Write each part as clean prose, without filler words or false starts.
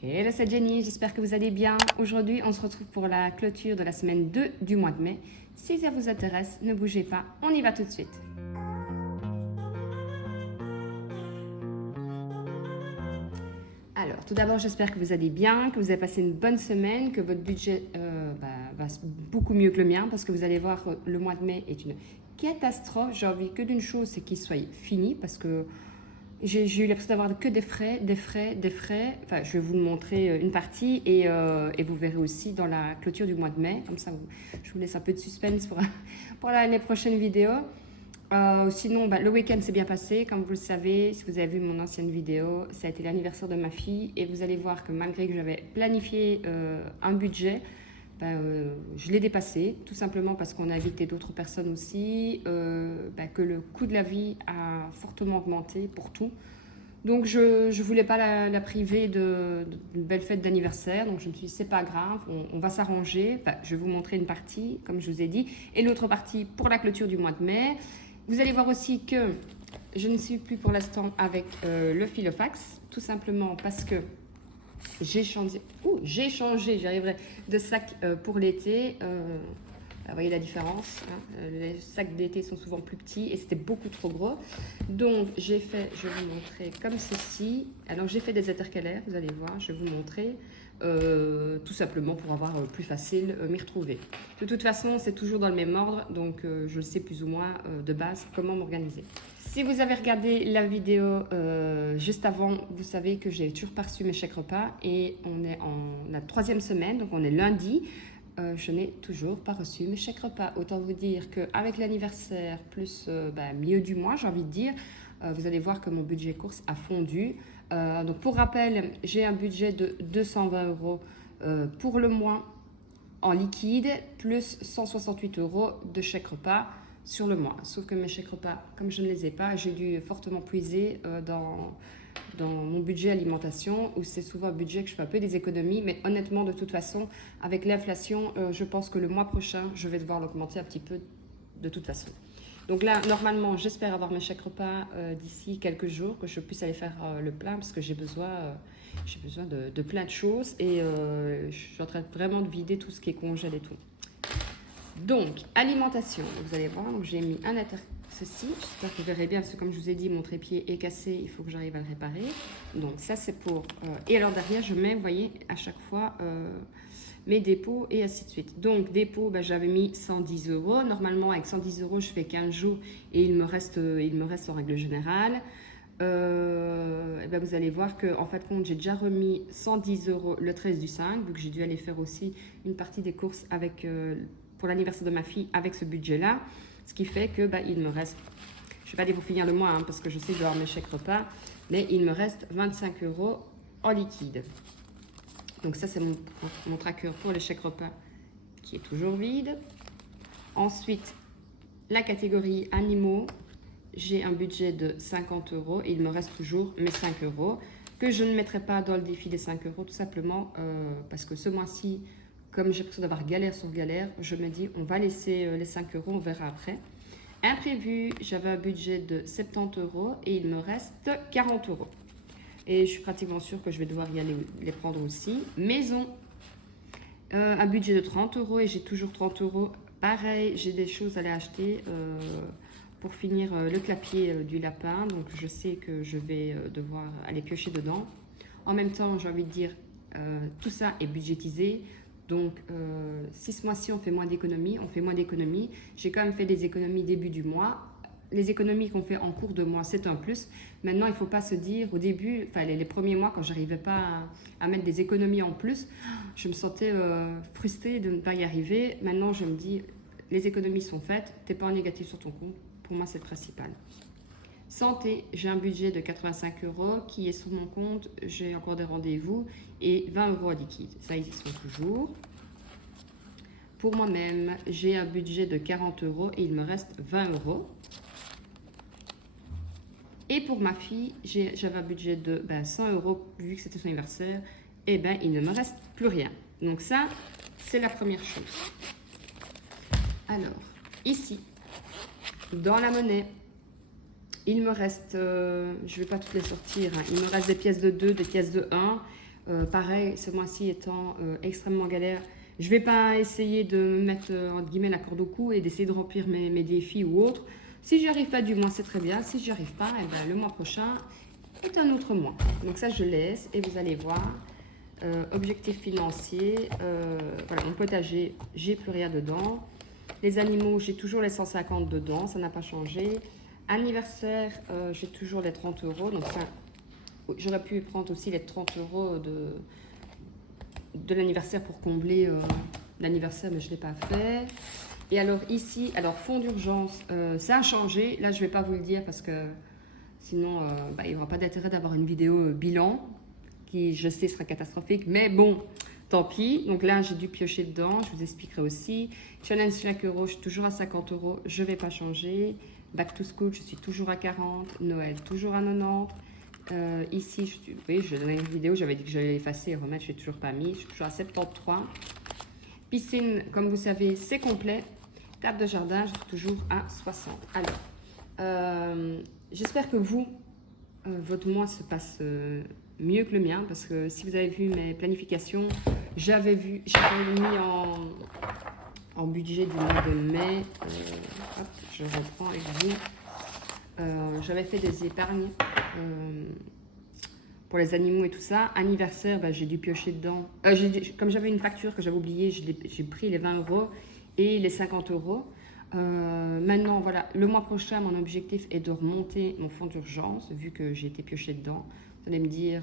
Hello, c'est Jenny, j'espère que vous allez bien. Aujourd'hui, on se retrouve pour la clôture de la semaine 2 du mois de mai. Si ça vous intéresse, ne bougez pas, on y va tout de suite. Alors, tout d'abord, j'espère que vous allez bien, que vous avez passé une bonne semaine, que votre budget va beaucoup mieux que le mien, parce que vous allez voir, le mois de mai est une catastrophe. J'ai envie que d'une chose, c'est qu'il soit fini, parce que j'ai eu l'impression d'avoir que des frais. Enfin, je vais vous montrer une partie et vous verrez aussi dans la clôture du mois de mai. Comme ça, je vous laisse un peu de suspense pour les prochaines vidéos. Sinon, le week-end s'est bien passé. Comme vous le savez, si vous avez vu mon ancienne vidéo, ça a été l'anniversaire de ma fille. Et vous allez voir que malgré que j'avais planifié un budget, je l'ai dépassé, tout simplement parce qu'on a invité d'autres personnes aussi, que le coût de la vie a fortement augmenté pour tout. Donc je ne voulais pas la priver d'une belle fête d'anniversaire, donc je me suis dit c'est pas grave, on va s'arranger. Enfin, je vais vous montrer une partie, comme je vous ai dit, et l'autre partie pour la clôture du mois de mai. Vous allez voir aussi que je ne suis plus pour l'instant avec le Filofax, tout simplement parce que j'ai changé, j'y arriverai, de sac pour l'été. Vous voyez la différence, hein, les sacs d'été sont souvent plus petits et c'était beaucoup trop gros. Donc j'ai fait, je vais vous montrer comme ceci. Alors j'ai fait des intercalaires, vous allez voir, je vais vous montrer. Tout simplement pour avoir plus facile m'y retrouver. De toute façon, c'est toujours dans le même ordre, donc je sais plus ou moins de base comment m'organiser. Si vous avez regardé la vidéo juste avant, vous savez que j'ai toujours pas reçu mes chèques repas et on est en la 3e semaine, donc on est lundi. Je n'ai toujours pas reçu mes chèques repas. Autant vous dire qu'avec l'anniversaire plus milieu du mois, j'ai envie de dire, vous allez voir que mon budget course a fondu. Donc pour rappel, j'ai un budget de 220 € pour le mois en liquide, plus 168 € de chèques repas sur le mois. Sauf que mes chèques repas, comme je ne les ai pas, j'ai dû fortement puiser dans mon budget alimentation, où c'est souvent un budget que je fais un peu des économies, mais honnêtement, de toute façon, avec l'inflation, je pense que le mois prochain, je vais devoir l'augmenter un petit peu de toute façon. Donc là, normalement, j'espère avoir mes chèques repas d'ici quelques jours, que je puisse aller faire le plein, parce que j'ai besoin de plein de choses, et je suis en train vraiment de vider tout ce qui est congèle et tout. Donc, alimentation, vous allez voir, j'ai mis un ceci, j'espère que vous verrez bien, parce que comme je vous ai dit, mon trépied est cassé, il faut que j'arrive à le réparer. Donc ça c'est pour... et alors derrière, je mets, vous voyez, à chaque fois, mes dépôts et ainsi de suite. Donc dépôt, j'avais mis 110 €. Normalement, avec 110 €, je fais 15 jours et il me reste en règle générale. Vous allez voir qu'en fin de compte, j'ai déjà remis 110 € le 13 du 5, vu que j'ai dû aller faire aussi une partie des courses avec, pour l'anniversaire de ma fille avec ce budget-là. Ce qui fait que il me reste, je ne vais pas dire pour finir le mois, hein, parce que je sais que je dois avoir mes chèques repas, mais il me reste 25 € en liquide. Donc ça, c'est mon tracker pour les chèques repas qui est toujours vide. Ensuite, la catégorie animaux, j'ai un budget de 50 € et il me reste toujours mes 5 € que je ne mettrai pas dans le défi des 5 € tout simplement parce que ce mois-ci, comme j'ai l'impression d'avoir galère sur galère, je me dis on va laisser les 5 €, on verra après. Imprévu, j'avais un budget de 70 € et il me reste 40 €. Et je suis pratiquement sûre que je vais devoir y aller les prendre aussi. Maison, un budget de 30 € et j'ai toujours 30 €. Pareil, j'ai des choses à aller acheter pour finir le clapier du lapin. Donc je sais que je vais devoir aller piocher dedans. En même temps, j'ai envie de dire, tout ça est budgétisé. Donc, si ce mois-ci on fait moins d'économies, on fait moins d'économies. J'ai quand même fait des économies début du mois. Les économies qu'on fait en cours de mois, c'est un plus. Maintenant, il ne faut pas se dire, au début, enfin les premiers mois, quand je n'arrivais pas à mettre des économies en plus, je me sentais frustrée de ne pas y arriver. Maintenant, je me dis, les économies sont faites, tu n'es pas en négatif sur ton compte. Pour moi, c'est le principal. Santé, j'ai un budget de 85 € qui est sur mon compte, j'ai encore des rendez-vous et 20 € en liquide. Ça, ils y sont toujours. Pour moi-même, j'ai un budget de 40 € et il me reste 20 €. Et pour ma fille, j'avais un budget de 100 € vu que c'était son anniversaire. Et il ne me reste plus rien. Donc ça, c'est la première chose. Alors, ici, dans la monnaie, il me reste, je ne vais pas toutes les sortir, hein, il me reste des pièces de 2, des pièces de 1. Pareil, ce mois-ci étant extrêmement galère, je ne vais pas essayer de me mettre entre guillemets la corde au cou et d'essayer de remplir mes défis ou autres. Si j'y arrive pas du mois, c'est très bien. Si j'y arrive pas, eh ben, le mois prochain est un autre mois. Donc ça, je laisse et vous allez voir. Objectif financier, voilà, mon potager, j'ai plus rien dedans. Les animaux, j'ai toujours les 150 dedans, ça n'a pas changé. Anniversaire, j'ai toujours les 30 euros. Donc ça, j'aurais pu prendre aussi les 30 euros de l'anniversaire pour combler l'anniversaire, mais je ne l'ai pas fait. Et alors ici, alors fonds d'urgence, ça a changé. Là, je ne vais pas vous le dire parce que sinon, il n'y aura pas d'intérêt d'avoir une vidéo bilan qui, je sais, sera catastrophique. Mais bon, tant pis. Donc là, j'ai dû piocher dedans. Je vous expliquerai aussi. Challenge chaque euro, je suis toujours à 50 euros. Je ne vais pas changer. Back to school, je suis toujours à 40. Noël, toujours à 90. Ici, oui, je donnais une vidéo. J'avais dit que j'allais l'effacer et remettre. Je ne l'ai toujours pas mis. Je suis toujours à 73. Piscine, comme vous savez, c'est complet. Table de jardin, je suis toujours à 60. Alors, j'espère que vous, votre mois se passe mieux que le mien, parce que si vous avez vu mes planifications, j'avais mis en budget du mois de mai. Hop, je reprends avec vous. J'avais fait des épargnes pour les animaux et tout ça. Anniversaire, j'ai dû piocher dedans. Comme j'avais une facture que j'avais oubliée, j'ai pris les 20 euros et les 50 euros. Maintenant, voilà, le mois prochain, mon objectif est de remonter mon fonds d'urgence, vu que j'ai été pioché dedans. Vous allez me dire,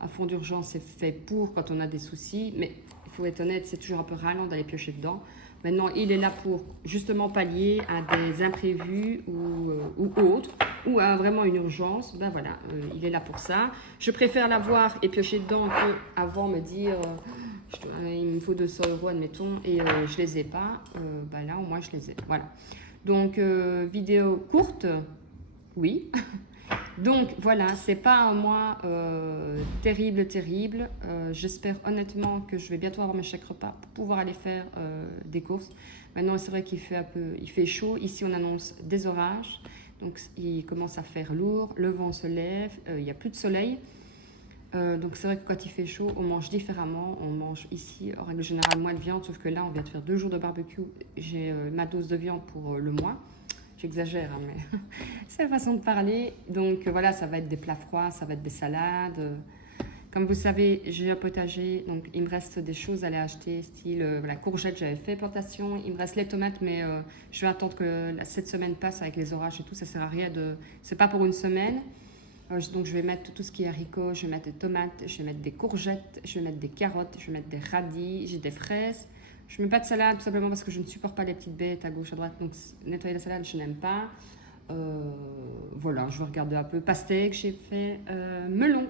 un fonds d'urgence, c'est fait pour quand on a des soucis, mais il faut être honnête, c'est toujours un peu ralent d'aller piocher dedans. Maintenant, il est là pour justement pallier à des imprévus ou autres, ou à vraiment une urgence. Ben voilà, il est là pour ça. Je préfère l'avoir et piocher dedans qu'avant me dire... il me faut 200 euros, admettons, et je les ai pas. Là, au moins, je les ai. Voilà. Donc, vidéo courte, oui. Donc, voilà, c'est pas un mois terrible. J'espère honnêtement que je vais bientôt avoir mes chèques repas pour pouvoir aller faire des courses. Maintenant, c'est vrai qu'il fait chaud. Ici, on annonce des orages. Donc, il commence à faire lourd. Le vent se lève. Il n'y a plus de soleil. Donc c'est vrai que quand il fait chaud, on mange différemment. On mange ici, en règle générale, moins de viande, sauf que là, on vient de faire 2 jours de barbecue. J'ai ma dose de viande pour le mois. J'exagère, hein, mais c'est la façon de parler. Donc voilà, ça va être des plats froids, ça va être des salades. Comme vous savez, j'ai un potager, donc il me reste des choses à aller acheter, style la courgette, j'avais fait plantation. Il me reste les tomates, mais je vais attendre que cette semaine passe avec les orages et tout. Ça sert à rien de... C'est pas pour une semaine. Donc je vais mettre tout ce qui est haricots, je vais mettre des tomates, je vais mettre des courgettes, je vais mettre des carottes, je vais mettre des radis, j'ai des fraises. Je ne mets pas de salade tout simplement parce que je ne supporte pas les petites bêtes à gauche, à droite. Donc nettoyer la salade, je n'aime pas. Voilà, je vais regarder un peu. Pastèque, j'ai fait melon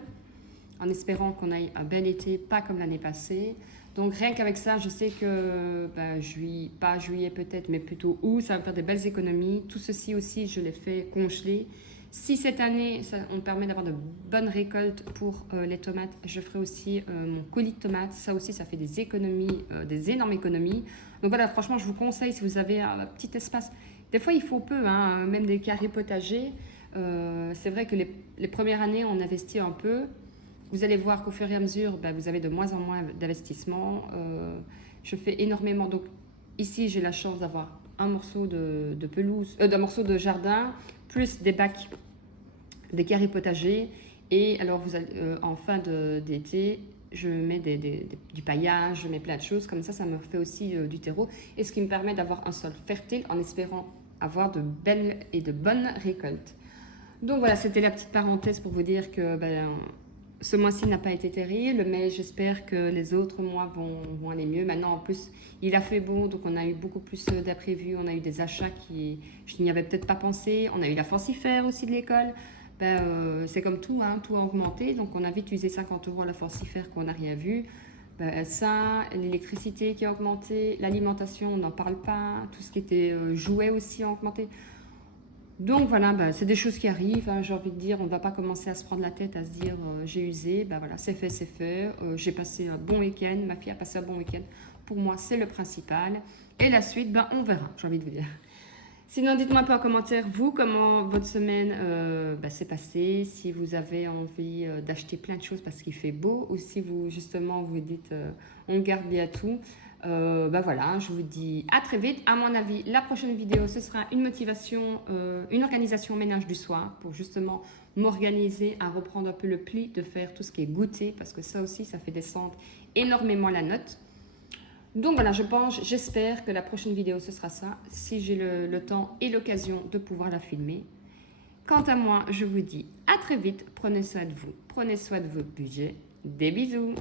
en espérant qu'on aille un bel été, pas comme l'année passée. Donc rien qu'avec ça, je sais que pas juillet peut-être, mais plutôt août, ça va me faire des belles économies. Tout ceci aussi, je l'ai fait congeler. Si cette année, on me permet d'avoir de bonnes récoltes pour les tomates, je ferai aussi mon colis de tomates. Ça aussi, ça fait des économies, des énormes économies. Donc voilà, franchement, je vous conseille, si vous avez un petit espace, des fois il faut peu, hein, même des carrés potagers. C'est vrai que les premières années, on investit un peu. Vous allez voir qu'au fur et à mesure, vous avez de moins en moins d'investissement. Je fais énormément. Donc ici, j'ai la chance d'avoir un morceau de pelouse, d'un morceau de jardin, plus des bacs, des carrés potagers. Et alors, en fin d'été, je mets du paillage, je mets plein de choses. Comme ça me fait aussi du terreau. Et ce qui me permet d'avoir un sol fertile en espérant avoir de belles et de bonnes récoltes. Donc voilà, c'était la petite parenthèse pour vous dire que ce mois-ci n'a pas été terrible, mais j'espère que les autres mois vont aller mieux. Maintenant, en plus, il a fait beau, donc on a eu beaucoup plus d'imprévus. On a eu des achats je n'y avais peut-être pas pensé. On a eu la forcifère aussi de l'école. C'est comme tout, hein, tout a augmenté. Donc, on a vite usé 50 euros à la forcifère qu'on n'a rien vu. Ça, l'électricité qui a augmenté, l'alimentation, on n'en parle pas. Tout ce qui était jouets aussi a augmenté. Donc voilà, c'est des choses qui arrivent, hein, j'ai envie de dire, on ne va pas commencer à se prendre la tête, à se dire j'ai usé, voilà, c'est fait, j'ai passé un bon week-end, ma fille a passé un bon week-end, pour moi c'est le principal, et la suite, on verra, j'ai envie de vous dire. Sinon, dites-moi un peu en commentaire, vous, comment votre semaine s'est passée, si vous avez envie d'acheter plein de choses parce qu'il fait beau, ou si vous, justement, vous dites on garde bien tout. Voilà, je vous dis à très vite. À mon avis, la prochaine vidéo, ce sera une motivation, une organisation ménage du soir pour justement m'organiser à reprendre un peu le pli de faire tout ce qui est goûter, parce que ça aussi, ça fait descendre énormément la note. Donc voilà, j'espère que la prochaine vidéo, ce sera ça, si j'ai le temps et l'occasion de pouvoir la filmer. Quant à moi, je vous dis à très vite, prenez soin de vous, prenez soin de votre budget, des bisous.